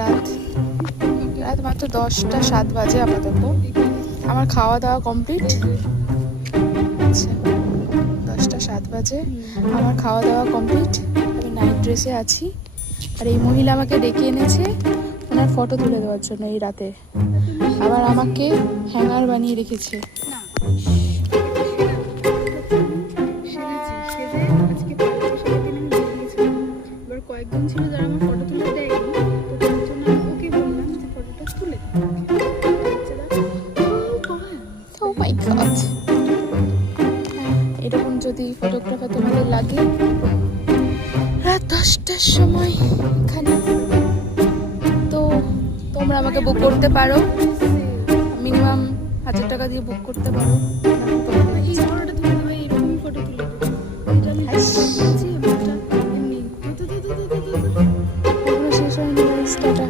রাত রাত মাত্র 10টা 7 বাজে আপাতত। আমার খাওয়া দাওয়া কমপ্লিট। আচ্ছা 10টা 7 বাজে আমার খাওয়া দাওয়া কমপ্লিট। আমি নাইট ড্রেসে আছি। আর এই মহিলা আমাকে ডেকে এনেছে ওনার ফটো তুলে দেওয়ার জন্য এই রাতে। আবার আমাকে হ্যাঙ্গার বানিয়ে রেখেছে। কয়েকজন ছিল যারা আমার ফটো তুলে দেয়নি, তো তার জন্য আমি ওকে বললাম যে ফটোটা তুলে ও মাই গড, এরকম যদি ফটোগ্রাফার তোমাদের লাগে রাত 10টার সময় এখানে, তো তোমরা আমাকে বুক করতে পারো। মিনিমাম 1000 টাকা দিয়ে বুক করতে পারো। এই ফটোটা তুলে দেবো, এইরকমই ফটো তুলে দেবো। এটা আমি বলছি, এমনি শেষ হয়নি, টাটা।